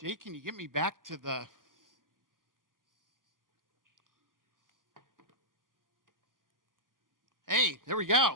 Jake, can you get me back to the... Hey, there we go.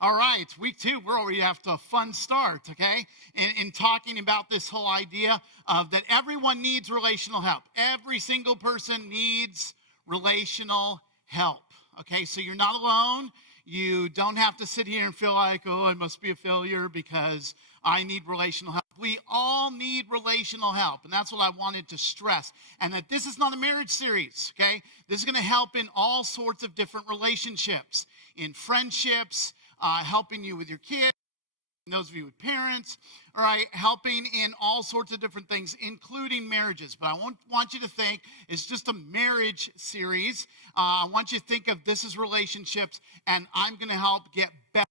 All right, week 2, we're already off to a fun start, okay? In talking about this whole idea of that everyone needs relational help. Every single person needs relational help, okay? So you're not alone. You don't have to sit here and feel like, oh, I must be a failure because I need relational help. We all need relational help, and that's what I wanted to stress. And that this is not a marriage series, okay? This is going to help in all sorts of different relationships, in friendships, helping you with your kids, those of you with parents, all right, helping in all sorts of different things, including marriages. But I want you to think it's just a marriage series. I want you to think of this as relationships, and I'm going to help get better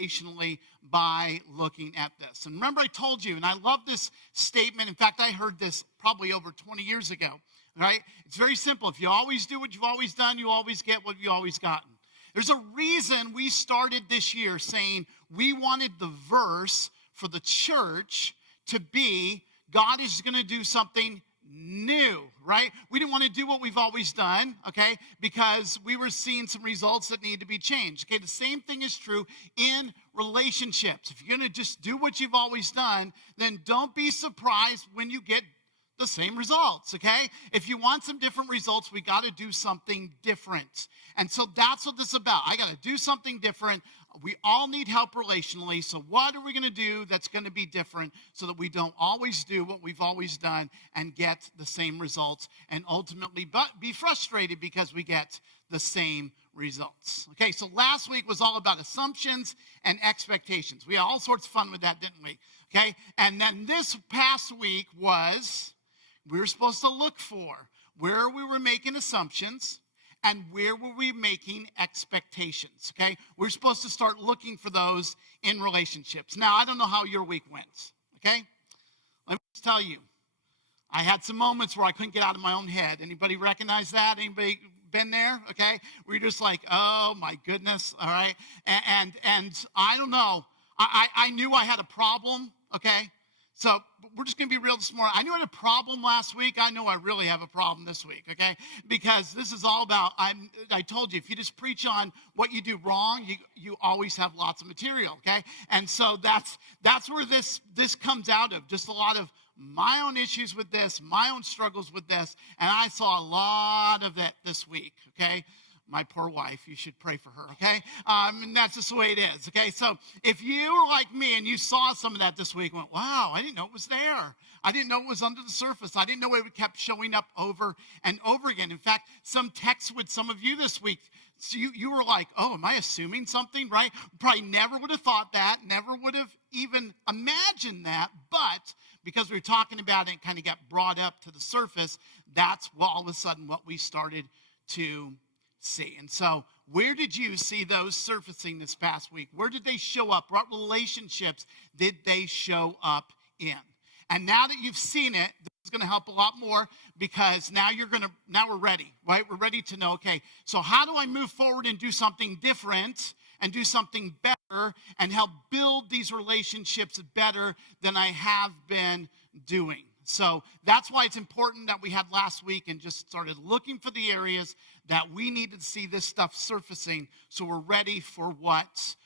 relationally by looking at this. And remember I told you, and I love this statement. In fact, I heard this probably over 20 years ago, right? It's very simple. If you always do what you've always done, you always get what you've always gotten. There's a reason we started this year saying we wanted the verse for the church to be, God is going to do something new, right? We didn't want to do what we've always done, okay, because we were seeing some results that need to be changed. Okay, the same thing is true in relationships. If you're going to just do what you've always done, then don't be surprised when you get the same results, okay? If you want some different results, we got to do something different. And so that's what this is about. I got to do something different. We all need help relationally. So what are we going to do that's going to be different so that we don't always do what we've always done and get the same results and ultimately be frustrated because we get the same results? Okay, so last week was all about assumptions and expectations. We had all sorts of fun with that, didn't we? Okay, and then this past week was... we were supposed to look for where we were making assumptions and where were we making expectations, okay? We're supposed to start looking for those in relationships. Now, I don't know how your week went, okay? Let me just tell you, I had some moments where I couldn't get out of my own head. Anybody recognize that? Anybody been there, okay? Where you're just like, oh, my goodness, all right? And I don't know. I knew I had a problem, okay? So we're just going to be real this morning. I knew I had a problem last week. I know I really have a problem this week, okay? Because this is all about, I told you, if you just preach on what you do wrong, you always have lots of material, okay? And so that's where this comes out of, just a lot of my own issues with this, my own struggles with this, and I saw a lot of it this week, okay? My poor wife, you should pray for her, okay? And that's just the way it is, okay? So if you were like me and you saw some of that this week and went, wow, I didn't know it was there. I didn't know it was under the surface. I didn't know it kept showing up over and over again. In fact, some texts with some of you this week, so you were like, oh, am I assuming something, right? Probably never would have thought that, never would have even imagined that, but because we were talking about it and kind of got brought up to the surface, that's all of a sudden what we started to see. And so where did you see those surfacing this past week? Where did they show up? What relationships did they show up in? And now that you've seen it, this is going to help a lot more because now we're ready, right? We're ready to know, okay, so how do I move forward and do something different and do something better and help build these relationships better than I have been doing? So that's why it's important that we had last week and just started looking for the areas that we needed to see this stuff surfacing so we're ready for what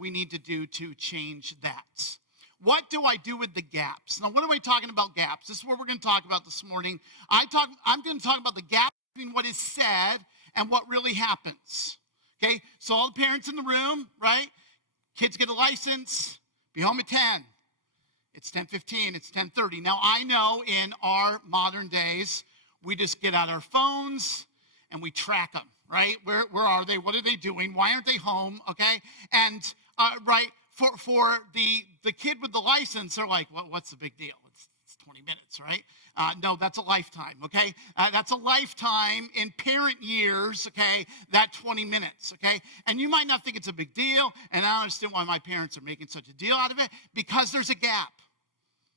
we need to do to change that. What do I do with the gaps? Now, what am I talking about gaps? This is what we're going to talk about this morning. I'm going to talk about the gap between what is said and what really happens. Okay, so all the parents in the room, right? Kids get a license, be home at 10. It's 10:15, it's 10:30. Now, I know in our modern days, we just get out our phones and we track them, right? Where are they? What are they doing? Why aren't they home? Okay, and right, for the kid with the license, they're like, well, what's the big deal? It's 20 minutes, right? No, that's a lifetime, okay? That's a lifetime in parent years, okay, that 20 minutes, okay? And you might not think it's a big deal, and I don't understand why my parents are making such a deal out of it, because there's a gap.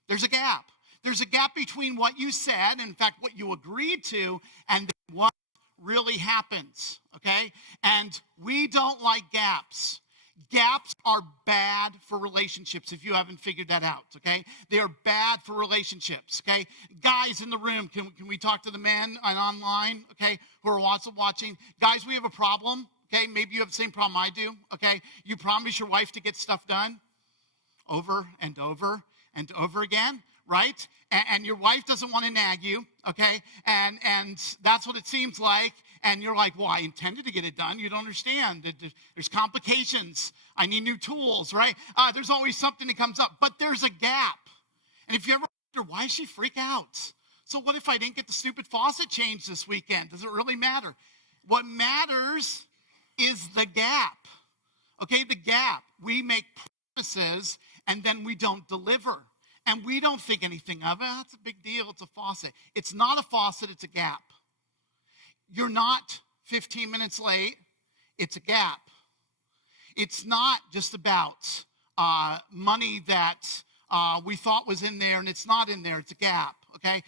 There's a gap. There's a gap between what you said, and in fact, what you agreed to, and what really happens, okay? And we don't like gaps. Gaps are bad for relationships if you haven't figured that out, okay? They are bad for relationships, okay? Guys in the room, can we talk to the men and online, okay, who are also watching? Guys, we have a problem, okay? Maybe you have the same problem I do, okay? You promise your wife to get stuff done over and over and over again, right? And your wife doesn't want to nag you, okay? And that's what it seems like. And you're like, well, I intended to get it done. You don't understand. There's complications. I need new tools, right? There's always something that comes up, but there's a gap. And if you ever wonder, why does she freak out? So what if I didn't get the stupid faucet changed this weekend? Does it really matter? What matters is the gap, okay? The gap. We make promises and then we don't deliver. And we don't think anything of it. That's a big deal. It's a faucet. It's not a faucet. It's a gap. You're not 15 minutes late. It's a gap. It's not just about money that we thought was in there and it's not in there. It's a gap, okay?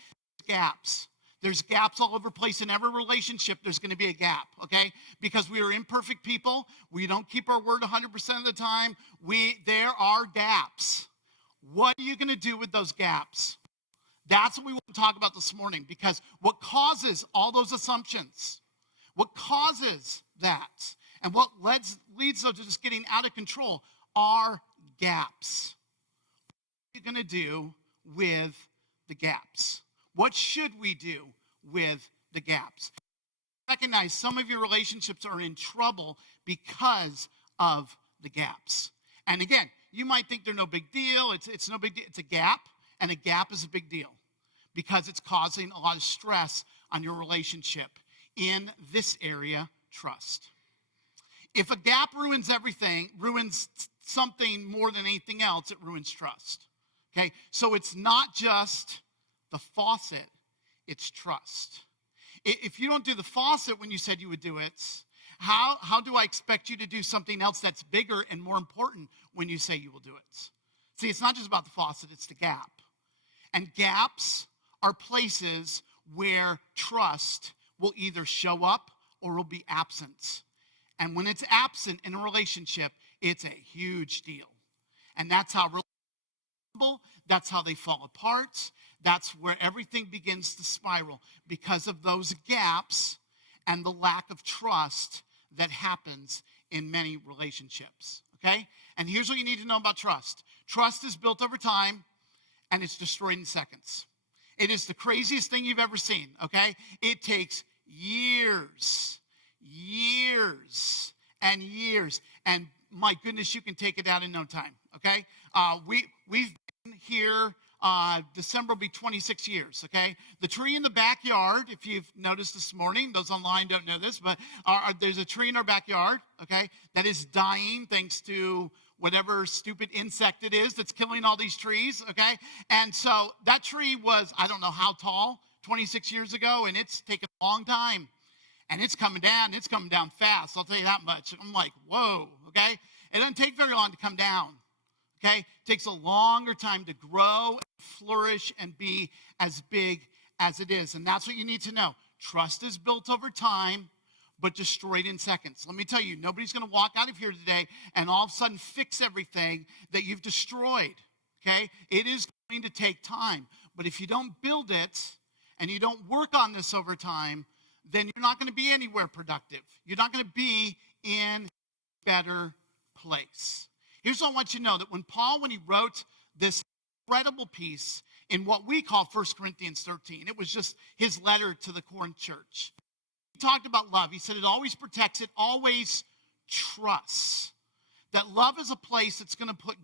Gaps. There's gaps all over the place. In every relationship, there's going to be a gap, okay? Because we are imperfect people. We don't keep our word 100% of the time. There are gaps. What are you going to do with those gaps? That's what we want to talk about this morning, because what causes all those assumptions, what causes that, and what leads them to just getting out of control are gaps. What are you going to do with the gaps? What should we do with the gaps? Recognize some of your relationships are in trouble because of the gaps. And again, you might think they're no big deal. It's no big deal. It's a gap, and a gap is a big deal because it's causing a lot of stress on your relationship. In this area, trust. If a gap ruins everything, ruins something more than anything else, it ruins trust. Okay? So it's not just the faucet, it's trust. If you don't do the faucet when you said you would do it, how do I expect you to do something else that's bigger and more important when you say you will do it? See, it's not just about the faucet, it's the gap. And gaps are places where trust will either show up or will be absent. And when it's absent in a relationship, it's a huge deal. And that's how that's how they fall apart. That's where everything begins to spiral because of those gaps and the lack of trust that happens in many relationships, okay? And here's what you need to know about trust. Trust is built over time, and it's destroyed in seconds. It is the craziest thing you've ever seen, okay? It takes years, and years, and my goodness, you can take it out in no time, okay? We've been here, December will be 26 years, okay? The tree in the backyard, if you've noticed this morning, those online don't know this, but there's a tree in our backyard, okay, that is dying thanks to whatever stupid insect it is that's killing all these trees, okay? And so that tree was, I don't know how tall, 26 years ago, and it's taken a long time. And it's coming down fast, I'll tell you that much. I'm like, whoa, okay? It doesn't take very long to come down, okay? It takes a longer time to grow, flourish, and be as big as it is. And that's what you need to know. Trust is built over time, but destroyed in seconds. Let me tell you, nobody's going to walk out of here today and all of a sudden fix everything that you've destroyed, okay? It is going to take time. But if you don't build it and you don't work on this over time, then you're not going to be anywhere productive. You're not going to be in a better place. Here's what I want you to know, that when he wrote this incredible piece in what we call 1 Corinthians 13, it was just his letter to the Corinth church. He talked about love. He said it always protects, it always trusts. That love is a place that's going to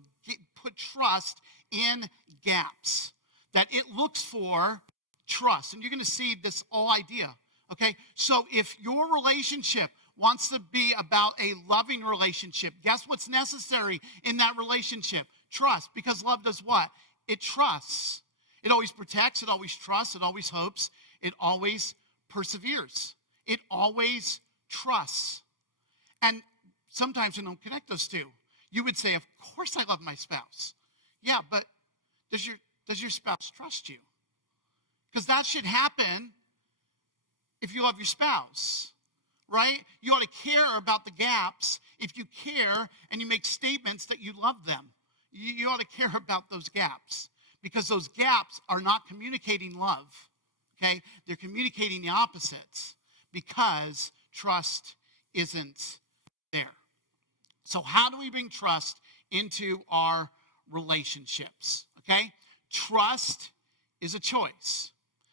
put trust in gaps. That it looks for trust. And you're going to see this whole idea. Okay, so if your relationship wants to be about a loving relationship, guess what's necessary in that relationship? Trust, because love does what? It trusts. It always protects, it always trusts, it always hopes, it always perseveres. It always trusts. And sometimes we don't connect those two. You would say, of course I love my spouse. Yeah, but does your spouse trust you? Because that should happen if you love your spouse. right? You ought to care about the gaps if you care and you make statements that you love them. You ought to care about those gaps because those gaps are not communicating love, okay? They're communicating the opposites because trust isn't there. So how do we bring trust into our relationships, okay? Trust is a choice.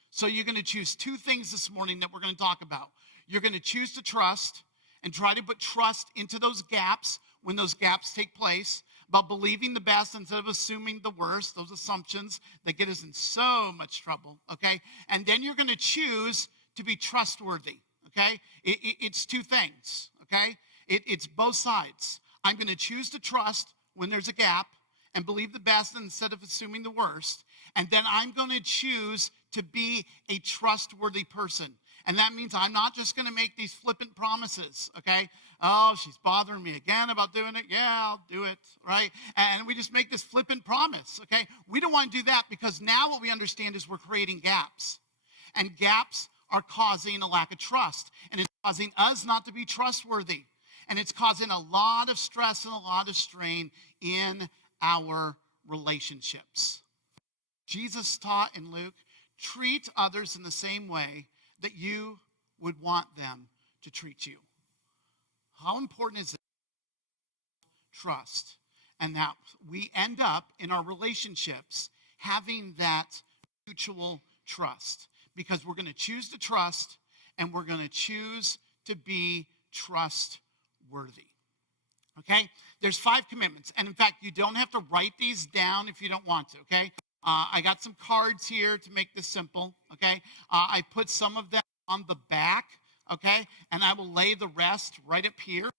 So you're going to choose two things this morning that we're going to talk about. You're going to choose to trust and try to put trust into those gaps when those gaps take place, about believing the best instead of assuming the worst, those assumptions that get us in so much trouble, okay? And then you're going to choose to be trustworthy, okay? It's two things, okay? It's both sides. I'm going to choose to trust when there's a gap and believe the best instead of assuming the worst. And then I'm going to choose to be a trustworthy person. And that means I'm not just going to make these flippant promises, okay? Oh, she's bothering me again about doing it. Yeah, I'll do it, right? And we just make this flippant promise, okay? We don't want to do that because now what we understand is we're creating gaps. And gaps are causing a lack of trust. And it's causing us not to be trustworthy. And it's causing a lot of stress and a lot of strain in our relationships. Jesus taught in Luke, treat others in the same way that you would want them to treat you. How important is it? Trust, and that we end up in our relationships having that mutual trust because we're going to choose to trust and we're going to choose to be trustworthy. Okay? There's 5 commitments, and in fact, you don't have to write these down if you don't want to, okay? I got some cards here to make this simple, okay? I put some of them on the back, okay? And I will lay the rest right up here,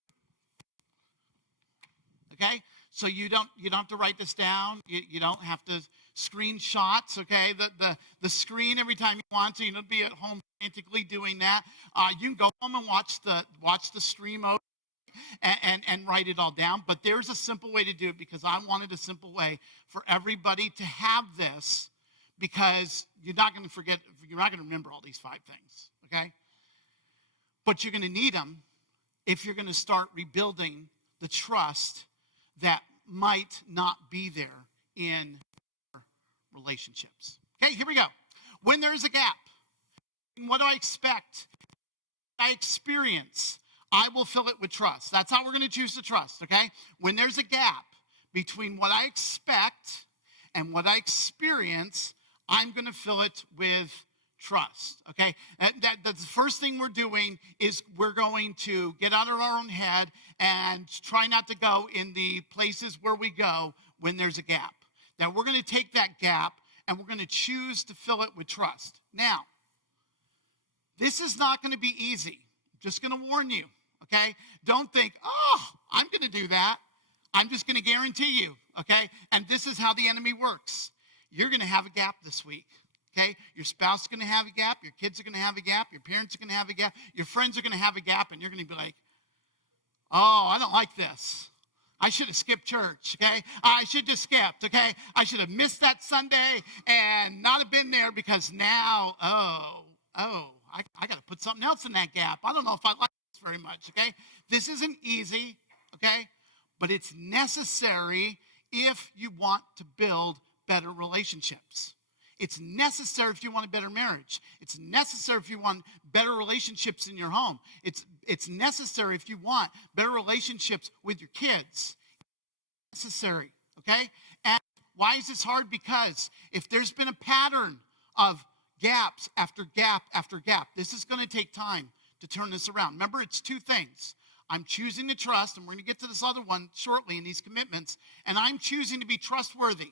okay? So you don't have to write this down. You don't have to screenshots, okay? The screen every time you want to. You don't be at home frantically doing that. You can go home and watch the stream over. And write it all down. But there's a simple way to do it because I wanted a simple way for everybody to have this because you're not going to remember all these 5 things, okay? But you're going to need them if you're going to start rebuilding the trust that might not be there in relationships. Okay, here we go. When there is a gap, what do I expect? I experience. I will fill it with trust. That's how we're going to choose to trust, okay? When there's a gap between what I expect and what I experience, I'm going to fill it with trust, okay? That's the first thing we're doing is we're going to get out of our own head and try not to go in the places where we go when there's a gap. Now, we're going to take that gap and we're going to choose to fill it with trust. Now, this is not going to be easy. I'm just going to warn you. Okay? Don't think, oh, I'm going to do that. I'm just going to guarantee you, okay? And this is how the enemy works. You're going to have a gap this week, okay? Your spouse is going to have a gap. Your kids are going to have a gap. Your parents are going to have a gap. Your friends are going to have a gap, and you're going to be like, oh, I don't like this. I should have skipped church, okay? I should have skipped, okay? I should have missed that Sunday and not have been there because now, I got to put something else in that gap. I don't know if I like very much, okay? This isn't easy, okay? But it's necessary if you want to build better relationships. It's necessary if you want a better marriage. It's necessary if you want better relationships in your home. It's necessary if you want better relationships with your kids. It's necessary, okay? And why is this hard? Because if there's been a pattern of gaps after gap after gap, this is going to take time to turn this around. Remember, it's 2 things. I'm choosing to trust, and we're going to get to this other one shortly in these commitments, and I'm choosing to be trustworthy.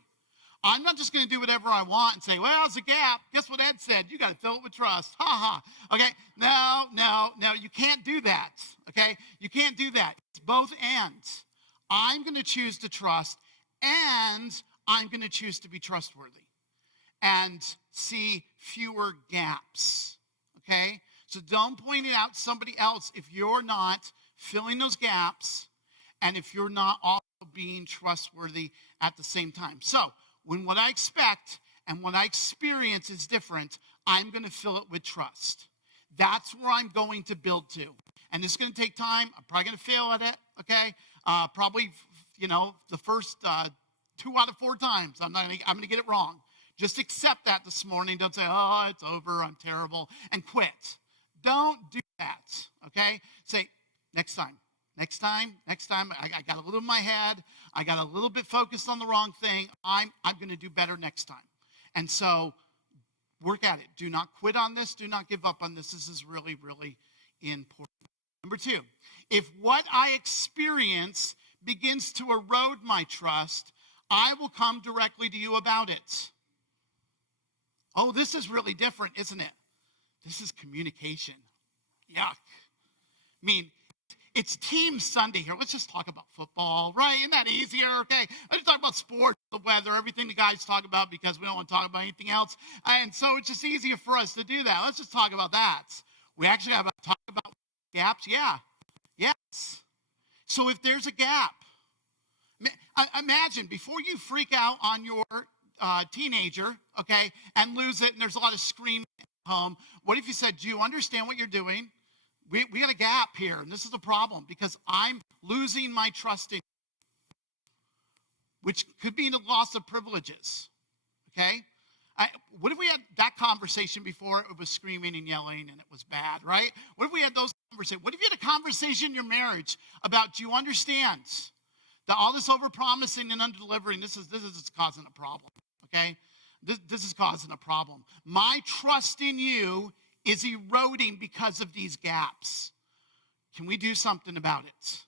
I'm not just going to do whatever I want and say, well, it's a gap. Guess what Ed said? You got to fill it with trust. Ha ha. Okay? No. You can't do that. Okay? You can't do that. It's both ends. I'm going to choose to trust, and I'm going to choose to be trustworthy and see fewer gaps. Okay? So don't point it out to somebody else if you're not filling those gaps and if you're not also being trustworthy at the same time. So when what I expect and what I experience is different, I'm going to fill it with trust. That's where I'm going to build to. And this is going to take time. I'm probably going to fail at it, okay? Probably, the first 2 out of 4 times, I'm going to get it wrong. Just accept that this morning. Don't say, oh, it's over, I'm terrible, and quit. Don't do that, okay? Say, next time. I got a little in my head. I got a little bit focused on the wrong thing. I'm going to do better next time. And so work at it. Do not quit on this. Do not give up on this. This is really, really important. Number 2, if what I experience begins to erode my trust, I will come directly to you about it. Oh, this is really different, isn't it? This is communication. Yuck. I mean, it's Team Sunday here. Let's just talk about football, right? Isn't that easier? Okay. Let's talk about sports, the weather, everything the guys talk about because we don't want to talk about anything else. And so it's just easier for us to do that. Let's just talk about that. We actually have to talk about gaps. Yeah. Yes. So if there's a gap, imagine before you freak out on your teenager, okay, and lose it, and there's a lot of screaming at home, what if you said, do you understand what you're doing? We got a gap here, and this is a problem because I'm losing my trust in you, which could be the loss of privileges, okay? What if we had that conversation before it was screaming and yelling and it was bad, right? What if we had those conversations? What if you had a conversation in your marriage about, do you understand that all this overpromising and underdelivering, this is causing a problem, okay? This is causing a problem. My trust in you is eroding because of these gaps. Can we do something about it?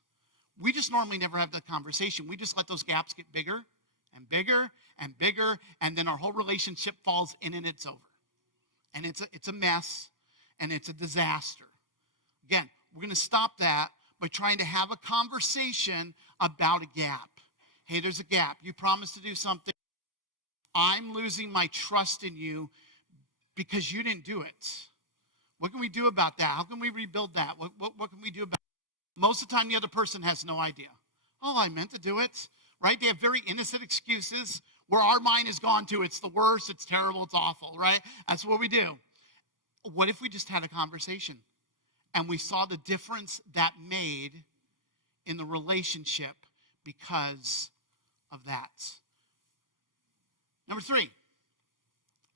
We just normally never have that conversation. We just let those gaps get bigger and bigger and bigger, and then our whole relationship falls in and it's over. And it's a mess, and it's a disaster. Again, we're going to stop that by trying to have a conversation about a gap. Hey, there's a gap. You promised to do something. I'm losing my trust in you because you didn't do it. What can we do about that? How can we rebuild that? What can we do about it? Most of the time, the other person has no idea. Oh, I meant to do it, right? They have very innocent excuses where our mind has gone to, it's the worst, it's terrible, it's awful, right? That's what we do. What if we just had a conversation and we saw the difference that made in the relationship because of that? Number 3.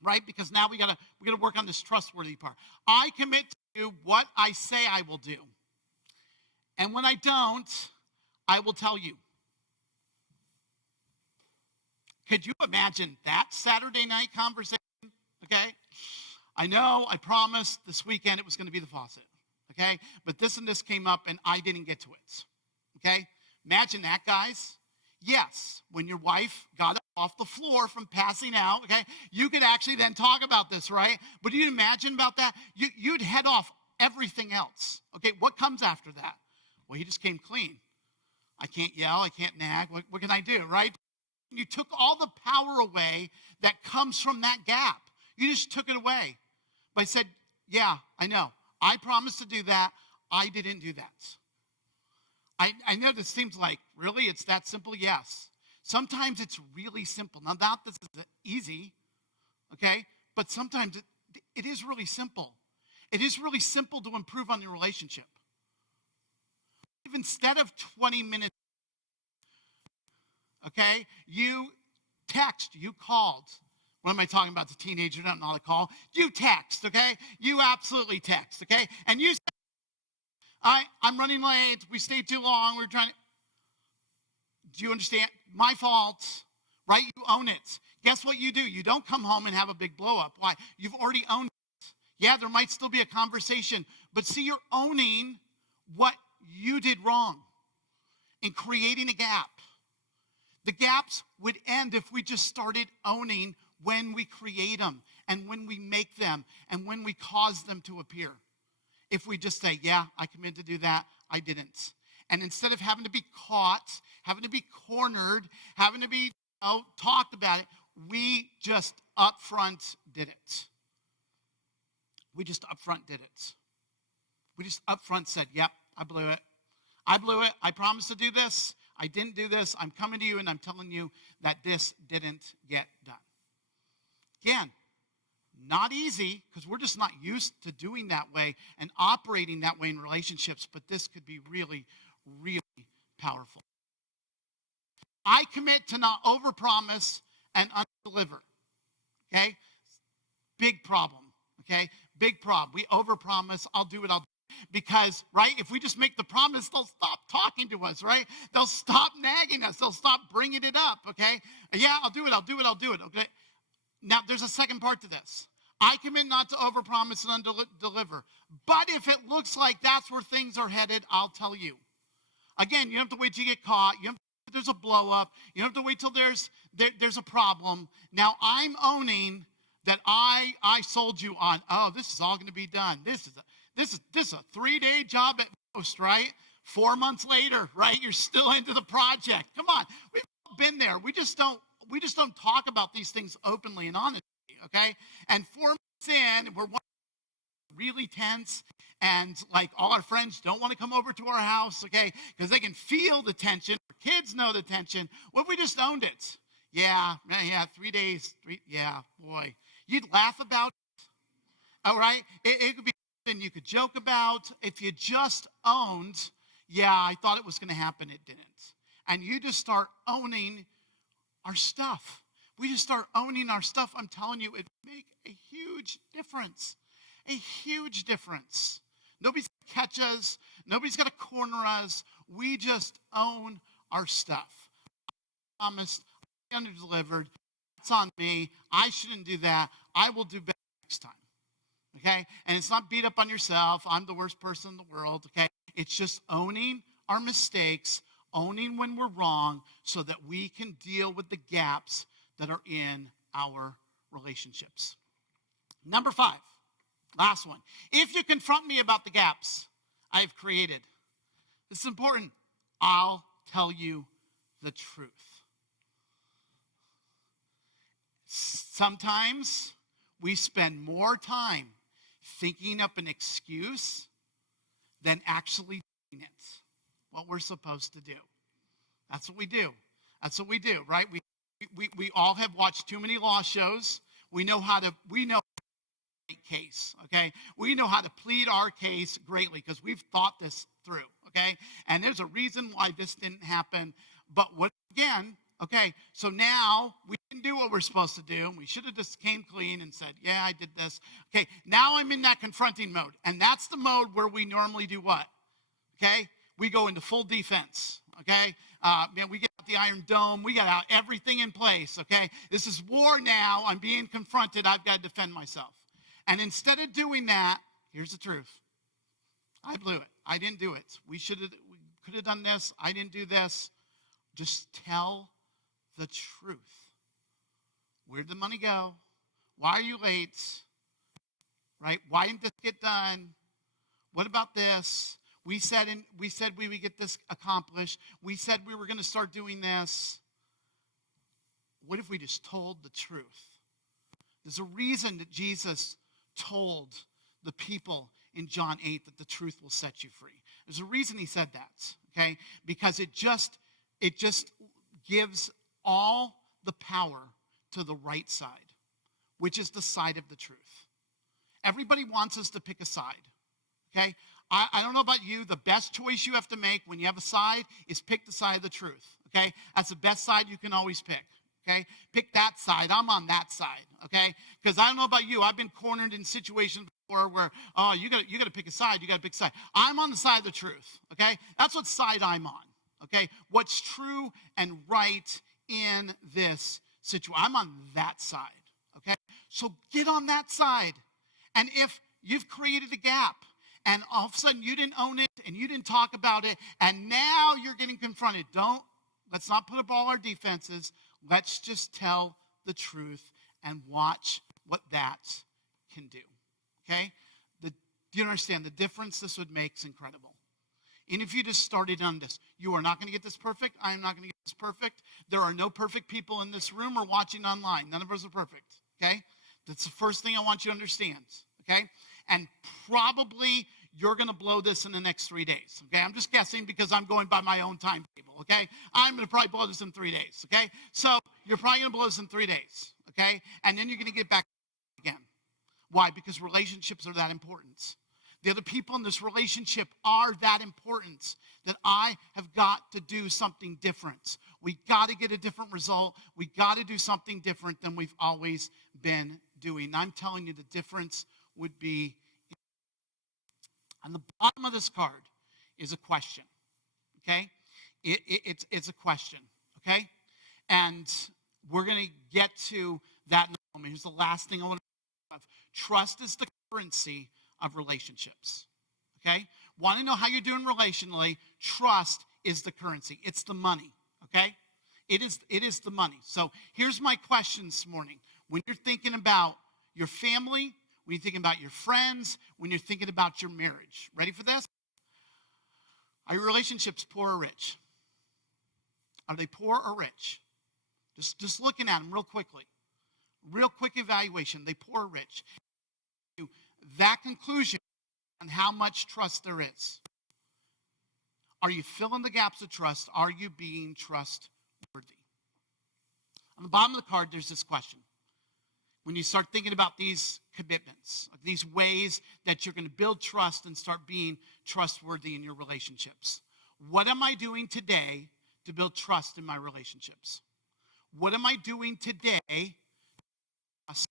Right? Because now we gotta work on this trustworthy part. I commit to do what I say I will do. And when I don't, I will tell you. Could you imagine that Saturday night conversation? Okay? I know I promised this weekend it was going to be the faucet. Okay? But this and this came up and I didn't get to it. Okay? Imagine that, guys. Yes, when your wife got off the floor from passing out, okay, you could actually then talk about this, right? But you imagine about that? You'd head off everything else. Okay, what comes after that? Well, he just came clean. I can't yell, I can't nag. What can I do, right? You took all the power away that comes from that gap. You just took it away. But I said, yeah, I know. I promised to do that. I didn't do that. I know this seems like, really, it's that simple? Yes. Sometimes it's really simple. Now, not this is easy, okay? But sometimes it is really simple. It is really simple to improve on your relationship. If instead of 20 minutes, okay, you text, you called. What am I talking about? The teenager doesn't know how to call. You text, okay? You absolutely text, okay? And you say, I'm running late. We stayed too long. We're trying to. Do you understand? My fault, right? You own it. Guess what you do? You don't come home and have a big blow up. Why? You've already owned it. Yeah, there might still be a conversation, but see, you're owning what you did wrong in creating a gap. The gaps would end if we just started owning when we create them and when we make them and when we cause them to appear. If we just say, yeah, I committed to do that, I didn't. And instead of having to be caught, having to be cornered, having to be talked about it, we just upfront did it. We just upfront did it. We just upfront said, yep, I blew it. I blew it. I promised to do this. I didn't do this. I'm coming to you and I'm telling you that this didn't get done. Again, Not easy, because we're just not used to doing that way and operating that way in relationships, but this could be really, really powerful. I commit to not overpromise and underdeliver. Okay? Big problem. Okay? Big problem. We overpromise. I'll do it. Because, right, if we just make the promise, they'll stop talking to us, right? They'll stop nagging us. They'll stop bringing it up, okay? Yeah, I'll do it, okay? Now, there's a second part to this. I commit not to overpromise and underdeliver. But if it looks like that's where things are headed, I'll tell you. Again, you don't have to wait till you get caught. You don't have to wait till there's a blow up. You don't have to wait till there's a problem. Now, I'm owning that I sold you on, oh, this is all going to be done. This is a 3-day job at most, right? 4 months later, right? You're still into the project. Come on, we've all been there. We just don't talk about these things openly and honestly, okay? And 4 months in, we're really tense, and like all our friends don't want to come over to our house, okay? Because they can feel the tension. Our kids know the tension. What if we just owned it? Yeah, 3 days. Yeah, boy, you'd laugh about it. All right, it could be. And you could joke about. If you just owned, yeah, I thought it was going to happen, it didn't. And you just start owning our stuff. We just start owning our stuff. I'm telling you, it make a huge difference. A huge difference. Nobody's going to catch us. Nobody's going to corner us. We just own our stuff. I promised, I underdelivered. That's on me. I shouldn't do that. I will do better next time. Okay? And it's not beat up on yourself. I'm the worst person in the world. Okay? It's just owning our mistakes, owning when we're wrong, so that we can deal with the gaps that are in our relationships. Number 5, last one. If you confront me about the gaps I've created, this is important. I'll tell you the truth. Sometimes we spend more time thinking up an excuse than actually doing it, what we're supposed to do. That's what we do. That's what we do, right? We all have watched too many law shows. We know how to case, okay? We know how to plead our case greatly because we've thought this through, okay? And there's a reason why this didn't happen. But again, okay, so now we didn't do what we're supposed to do. We should have just came clean and said, yeah, I did this. Okay, now I'm in that confronting mode. And that's the mode where we normally do what? Okay, we go into full defense, okay? We get out the Iron Dome. We got out everything in place, okay? This is war now. I'm being confronted. I've got to defend myself. And instead of doing that, here's the truth. I blew it. I didn't do it. We could have done this. I didn't do this. Just tell the truth. Where did the money go? Why are you late? Right? Why didn't this get done? What about this? We said we would get this accomplished. We said we were going to start doing this. What if we just told the truth? There's a reason that Jesus told the people in John 8 that the truth will set you free. There's a reason he said that, okay? Because it just gives all the power to the right side, which is the side of the truth. Everybody wants us to pick a side, okay? I don't know about you. The best choice you have to make when you have a side is pick the side of the truth, okay? That's the best side you can always pick, okay? Pick that side. I'm on that side, okay? Because I don't know about you. I've been cornered in situations before where, oh, you got to pick a side. You got to pick a side. I'm on the side of the truth, okay? That's what side I'm on, okay? What's true and right in this situation. I'm on that side, okay? So get on that side. And if you've created a gap, and all of a sudden you didn't own it and you didn't talk about it, and now you're getting confronted. Let's not put up all our defenses. Let's just tell the truth and watch what that can do. Okay? Do you understand the difference this would make is incredible? And if you just started on this, you are not going to get this perfect. I am not going to get this perfect. There are no perfect people in this room or watching online. None of us are perfect. Okay? That's the first thing I want you to understand. Okay? And probably you're going to blow this in the next 3 days, okay? I'm just guessing because I'm going by my own timetable, okay? I'm going to probably blow this in 3 days, okay? So you're probably going to blow this in 3 days, okay? And then you're going to get back again, Why? Because relationships are that important. The other people in this relationship are that important that I have got to do something different. We got to get a different result. We got to do something different than we've always been doing. And I'm telling you, the difference would be on the bottom of this card is a question. Okay? It's a question. Okay? And we're going to get to that in a moment. Here's the last thing I want to have. Trust is the currency of relationships. Okay? Want to know how you're doing relationally? Trust is the currency. It's the money. Okay? It is the money. So here's my question this morning. When you're thinking about your family, when you're thinking about your friends, when you're thinking about your marriage, ready for this? Are your relationships poor or rich? Are they poor or rich? Just looking at them real quickly. Real quick evaluation. Are they poor or rich? That conclusion on how much trust there is. Are you filling the gaps of trust? Are you being trustworthy? On the bottom of the card, there's this question. When you start thinking about these commitments, these ways that you're going to build trust and start being trustworthy in your relationships. What am I doing today to build trust in my relationships? What am I doing today to trust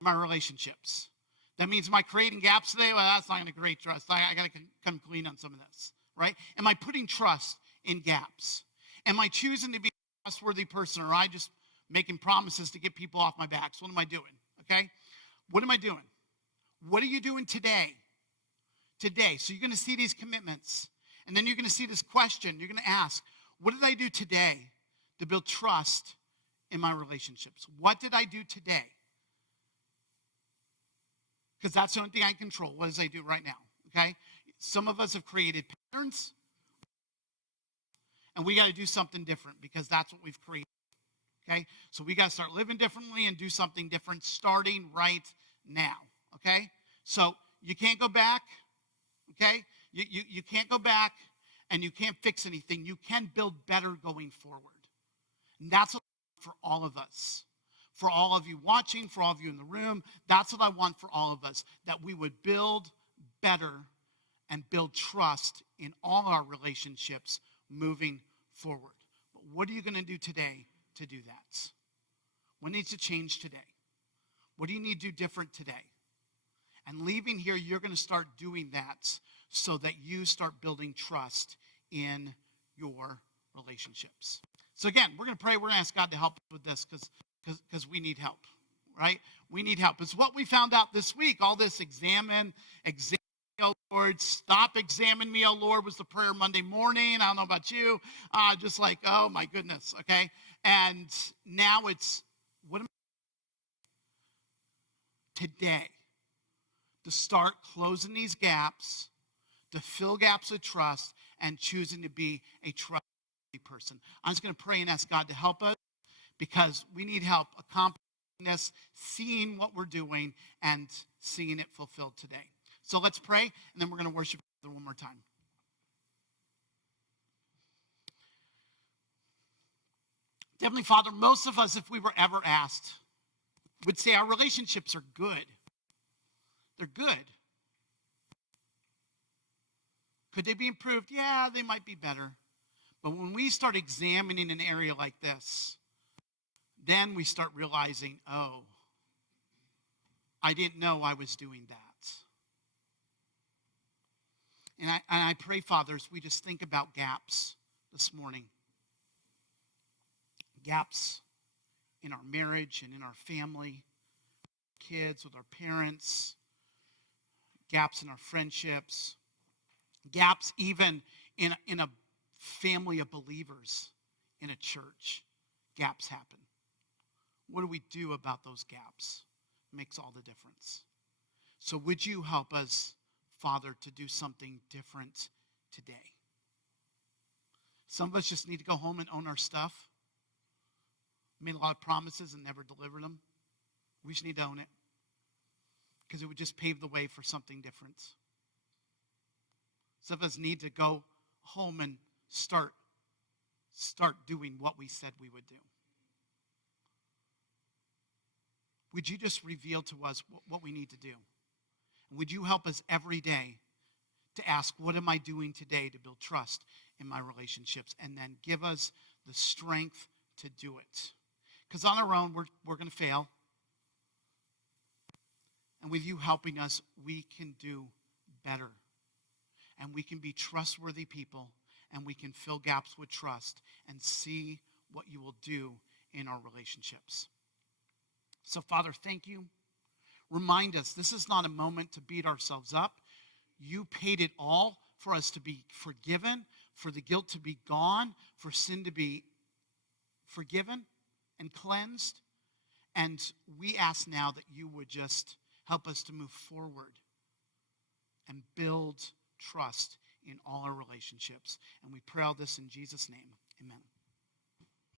in my relationships? That means, am I creating gaps today? Well, that's not going to create trust. I got to come clean on some of this, right? Am I putting trust in gaps? Am I choosing to be a trustworthy person, or am I just making promises to get people off my back? So what am I doing, okay? What am I doing? What are you doing today? Today. So you're going to see these commitments, and then you're going to see this question. You're going to ask, what did I do today to build trust in my relationships? What did I do today? Because that's the only thing I can control. What does I do right now? Okay? Some of us have created patterns, and we got to do something different because that's what we've created. Okay? So we got to start living differently and do something different starting right now. Okay? So you can't go back. Okay? You can't go back, and you can't fix anything. You can build better going forward. And that's what I want for all of us. For all of you watching, for all of you in the room, that's what I want for all of us, that we would build better and build trust in all our relationships moving forward. But what are you going to do today to do that? What needs to change today? What do you need to do different today? And leaving here, you're going to start doing that so that you start building trust in your relationships. So again, we're going to pray. We're going to ask God to help us with this because we need help, right? We need help. It's what we found out this week. All this examine me, O Lord. Stop examining me, O Lord, was the prayer Monday morning. I don't know about you. Just like, oh my goodness, okay? And now it's, what am I today to start closing these gaps, to fill gaps of trust, and choosing to be a trustworthy person. I'm just going to pray and ask God to help us because we need help accomplishing this, seeing what we're doing, and seeing it fulfilled today. So let's pray, and then we're going to worship one more time. Heavenly Father, most of us, if we were ever asked, would say our relationships are good. They're good. Could they be improved? Yeah, they might be better. But when we start examining an area like this, then we start realizing, oh, I didn't know I was doing that. And I pray, Father, as we just think about gaps this morning, gaps in our marriage and in our family, kids, with our parents, gaps in our friendships, gaps even in a family of believers in a church. Gaps happen. What do we do about those gaps? It makes all the difference. So would you help us, Father, to do something different today? Some of us just need to go home and own our stuff. Made a lot of promises and never delivered them. We just need to own it because it would just pave the way for something different. Some of us need to go home and start doing what we said we would do. would you just reveal to us what we need to do? And would you help us every day to ask, what am I doing today to build trust in my relationships? And then give us the strength to do it. Because on our own, we're going to fail. And with you helping us, we can do better. And we can be trustworthy people, and we can fill gaps with trust and see what you will do in our relationships. So, Father, thank you. Remind us, this is not a moment to beat ourselves up. You paid it all for us to be forgiven, for the guilt to be gone, for sin to be forgiven and cleansed. And we ask now that you would just help us to move forward and build trust in all our relationships. And we pray all this in Jesus' name. Amen.